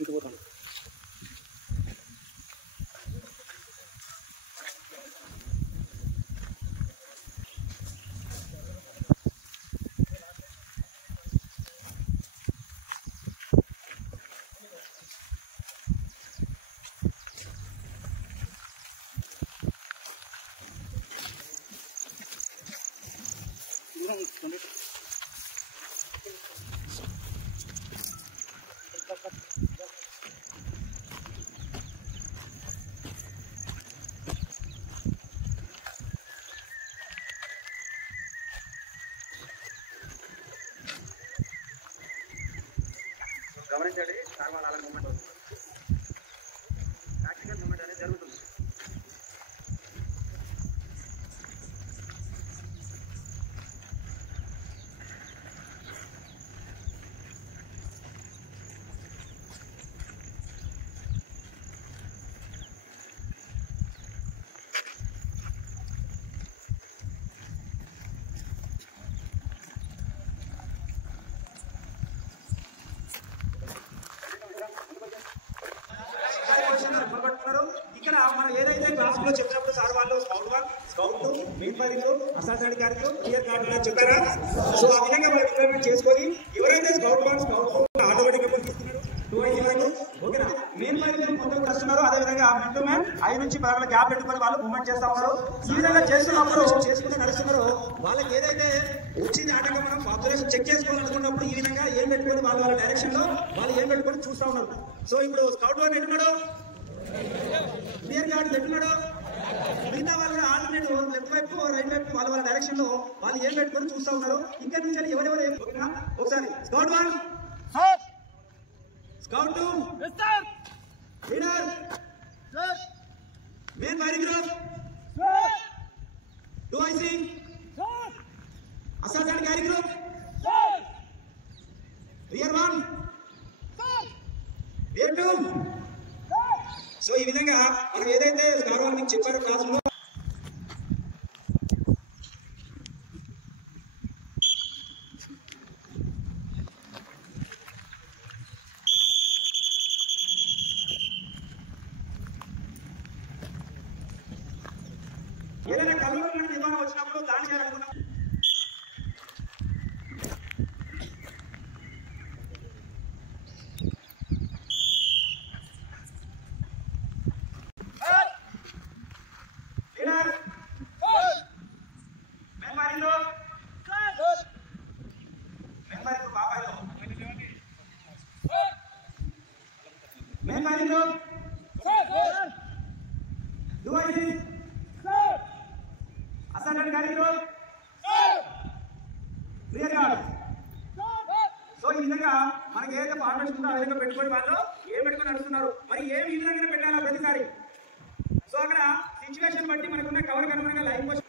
ఇంటిపోతాను. గమనించండి, సార్ వాళ్ళ మూమెంట్ అవుతుంది, ప్రాక్టికల్ మూమెంట్ అనేది జరుగుతుంది. ఇక్కడ మనం ఏదైతే క్లాసులో చెప్పినప్పుడు సార్ వాళ్ళు స్కౌట్ మెయిన్ ఫైరింగ్ అసాల్ట్ గారికి క్లియర్ కార్డు చెప్పారా? సో ఆ విధంగా మనం ఇంప్లిమెంట్ చేసుకొని ఎవరైతే స్కౌట్ ఆటోమేటిక్ గా తీసుకున్నాడు ఓకేనా, మెయిన్ ఫైరింగ్ మొత్తం చేస్తున్నారు. అదేవిధంగా మెన్ టు మ్యాన్ 5 నుంచి 10 గ్యాప్ పెట్టుకుని వాళ్ళు మూవ్మెంట్ చేస్తా ఉన్నారు. ఈ విధంగా చేస్తున్నప్పుడు నడుస్తున్నారు. వాళ్ళకి ఏదైతే వచ్చింది ఆటగా మనం పాపులేషన్ చెక్ చేసుకోవాలనుకున్నప్పుడు ఈ విధంగా ఏం పెట్టుకొని వాళ్ళ డైరెక్షన్ లో వాళ్ళు ఏం పెట్టుకొని చూస్తా ఉన్నారు. సో ఇప్పుడు స్కౌట్ వాడు ఎట్టున్నాడు, క్లియర్ కార్డు ఎట్టున్నాడు, మిగతా వాళ్ళు ఆల్టర్నేటివ్ లెఫ్ట్ వైపు రైట్ వైపు వాళ్ళ డైరెక్షన్ లో వాళ్ళు ఏం పెట్టుకొని చూస్తా ఉన్నారు. ఇక్కడ నుంచి ఎవరెవరు ఒకసారి scout 1, scout 2, leader, main firing group, 2 IC, assault carry group, rear 1, rear 2. So ఈ విధంగా మనం ఏదైతే సార్ వాళ్ళు మీకు చెప్పారో క్లాసులో ఏదైనా కలవడం నిబంధన వచ్చినప్పుడు దాని చేయాలనుకున్నాం. Main firing group, 2 IC, assault carry group, rear guard. So ఈ విధంగా మనకి ఏదైతే ఫార్మేషన్ ఉందో ఆ విధంగా పెట్టుకొని వాళ్ళు ఏం పెట్టుకొని నడుస్తున్నారు. మరి ఏం ఈ విధంగా పెట్టాలా ప్రతిసారి? సో అక్కడ సిచ్యువేషన్ బట్టి మనకున్న కవర్ కనుక లైన్ పోస్ట్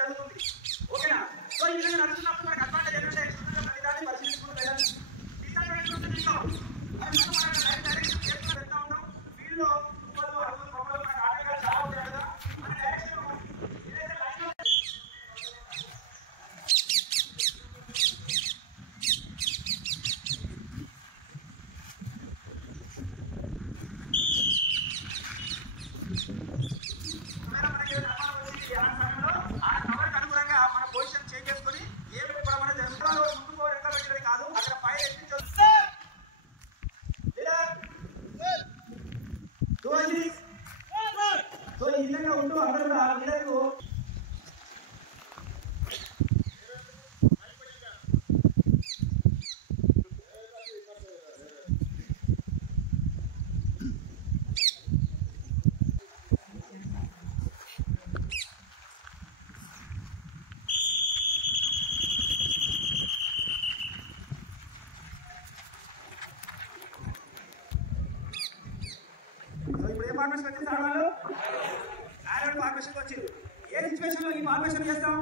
జరుగుతుంది. ఓకేనా? సో ఈ విధంగా నడుస్తున్నప్పుడు మనకు అడ్వాంటేజ్ ఏంటంటే ప్రతిదాన్ని పరిశీలించుకుంటూ వెళ్ళాలి. డిసడ్వాంటేజ్ ఉంటుంది దీంట్లో. అది మనం డైరెక్షన్ చేస్తూ వెళ్తా ఉంటాం. ఫీల్డ్ లో మనకు ఆటగాళ్ళు చాలా ఉంటాయి కదా, మన డైరెక్షన్ ఏదైతే లైన్ మన పొజిషన్ చేంజ్ చేసుకుని ఏమి కూడా మన ముందుకు వెనక పెట్టడం కాదు, అక్కడ పైన సో ఈ విధంగా ఉంటూ అందరూ కూడా వీళ్ళకు ఫార్మేషన్ వచ్చింది. ఫార్మేషన్ వచ్చింది. ఏ ఏ సిచ్యువేషన్ లో ఈ ఫార్మేషన్ చేస్తాం?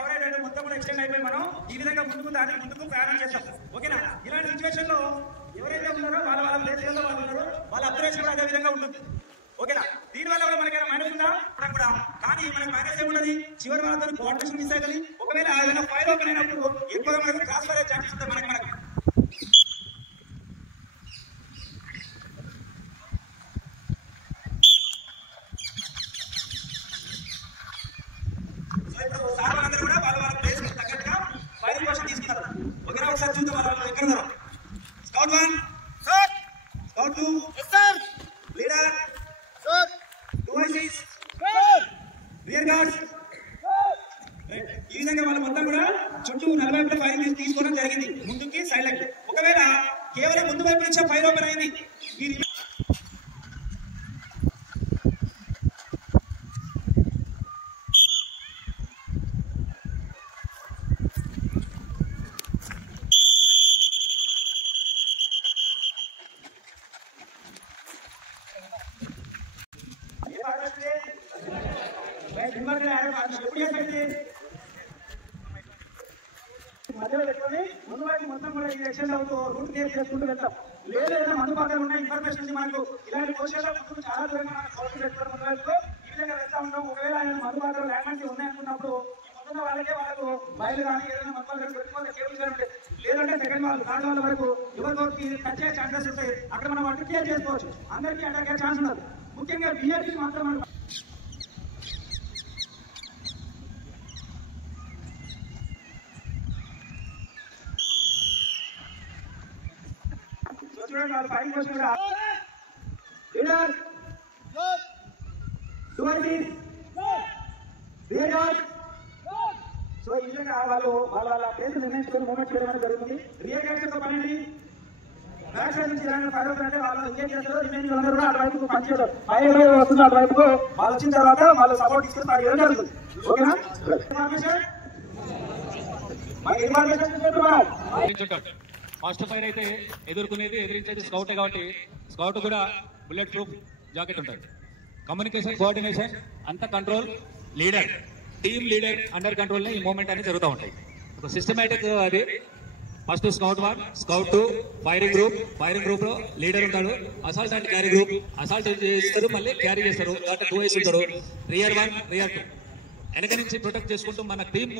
ఎవరైతే మొత్తం కూడా ఎక్స్టెండ్ అయిపోయి మనం ఈ విధంగా ముందుకు ప్రయాణం చేస్తాం. ఓకేనా? ఇలాంటి సిచ్యువేషన్ లో ఎవరైతే ఉన్నారో వాళ్ళ ప్లేస్లలో వాళ్ళు ఉన్నారో వాళ్ళ అబ్జర్వేషన్ కూడా అదే విధంగా ఉంటుంది. ఓకేనా? దీనివల్ల కూడా మనకైనా మైనస్ ఉందా కూడా, కానీ మనకి మైనస్ ఏమున్నది, చివరి వాళ్ళతో కోఆర్డినేషన్ మిస్ అయ్యి ఒకవేళ ఏదైనా ఫైల్ ఓపెన్ అయినప్పుడు ఎక్కువగా మనకు ట్రాన్స్ఫర్ అయ్యే ఛాన్సెస్ ఉంటాయి. మనకి సార్ వాళ్ళందరూ కూడా వాళ్ళ ప్లేస్ తగ్గట్టుగా ఫైల్ కోసం తీసుకున్నారు. ఓకేనా? ఒకసారి చూద్దాం వాళ్ళు ఎక్కడ ఉన్నారు. Scout 1 sir, scout 2 sir, leader sir, 2 ICs sir, rear guards. ఈ విధంగా వాళ్ళు మొత్తం కూడా చుట్టూ 40 వైపుల ఫైర్ తీసుకోవడం జరిగింది, ముందుకి సైడ్ లెగ్. ఒకవేళ కేవలం ముందు వైపు నుంచి ఫైర్ ఓపెన్ అయింది, మధ్యలో పెట్టుకొని ముందు వైపు మొత్తం కూడా ఈ ఎక్స్టెండ్ అవుతూ రూట్ క్లియర్ చేసుకుంటూ వెళ్తాం. లేదా మందు పక్కన ఉన్న ఇన్ఫర్మేషన్ మనకు ఇలాంటి పొజిషన్లో ముందు చాలా దూరంగా మనం కౌంటర్ పెట్టుకుని ముందు వైపు ఈ విధంగా వెళ్తా ఉంటాం. ఒకవేళ ఆయన మందు పక్కన ల్యాండ్ ఉన్నాయనుకున్నప్పుడు ముందున్న వాళ్ళకు బయలు కానీ ఏదైనా మందు పక్కన పెట్టుకోవాలి, కేబుల్స్ కానీ ఉంటాయి. లేదంటే సెకండ్ వాళ్ళు థర్డ్ వాళ్ళ వరకు ఎవరికి టచ్ అయ్యే ఛాన్సెస్ ఉంటాయి. అక్కడ మనం వాటిని క్లియర్ చేసుకోవచ్చు. అందరికీ అటాక్ అయ్యే ఛాన్స్ ఉండదు. ముఖ్యంగా బిఆర్టీ మాత్రం మనం చూడండి. వాళ్ళు ఫైన్ కోసం కూడా లీడర్ 2 ఐసీస్ రియర్ గార్డ్. సో ఈ విధంగా వాళ్ళ ప్లేస్ నిర్ణయించుకొని మూవ్మెంట్ చేయడం జరుగుతుంది. రియర్ గార్డ్స్ తో పని బ్యాక్ సైడ్ నుంచి ఫైర్ అవుతుందంటే వాళ్ళు ఎంగేజ్ చేస్తారు. రిమైనింగ్ అందరూ కూడా అటువైపు పనిచేస్తారు. ఫైర్ వస్తుంది అటువైపు వాళ్ళు వచ్చిన తర్వాత వాళ్ళు సపోర్ట్ తీసుకొని పని చేయడం జరుగుతుంది. ఓకేనా? ఫస్ట్ ఫైర్ అయితే ఎదిరించేది స్కౌటే కాబట్టి స్కౌట్ కూడా బుల్లెట్ ప్రూఫ్ జాకెట్ ఉంటుంది. కమ్యూనికేషన్, కోఆర్డినేషన్ అంతా control, leader, team leader under control ఈ మూవ్మెంట్ అనేది జరుగుతూ ఉంటాయి. ఒక సిస్టమేటిక్ అది. First scout 1, scout 2, firing group లో లీడర్ ఉంటాడు. Assault and carry group, assault చేస్తారు, మళ్ళీ క్యారీ చేస్తారు. 2 ఐస్ ఉంటాడు. రియర్ 1, రియర్ 2 వెనక నుంచి ప్రొటెక్ట్ చేసుకుంటూ మన టీమ్